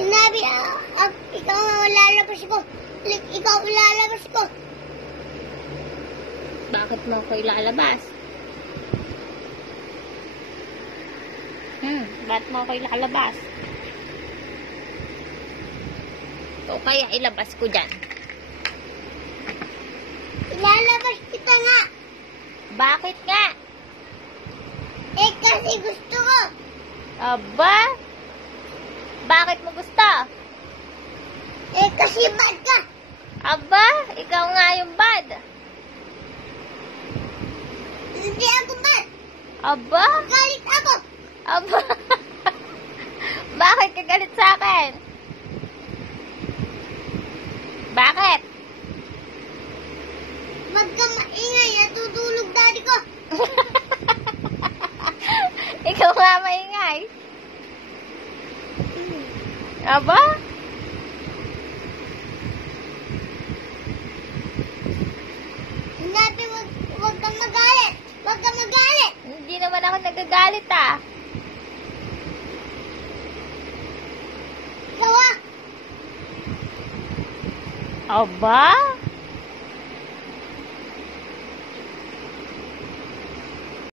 Sinabi, ikaw ang lalabas ko. Ikaw ang lalabas ko. Bakit mo ako ilalabas? Bakit mo ako ilalabas? O kaya ilabas ko dyan. Ilalabas kita nga. Bakit nga? Eh, kasi gusto ko. Aba? Bakit mo gusto? Eh, kasi bad ka. Aba? Ikaw nga yung bad. Hindi ako bad. Aba? Galit ako. Aba? Bakit ka galit sa akin? Bakit? Wag kang maingay. Natutulog daddy ko. Ikaw nga maingay. Aba? Sinabi, wag kang magalit. Wag kang magalit. Hindi naman ako nagagalit ah. Ikaw ah. Aba?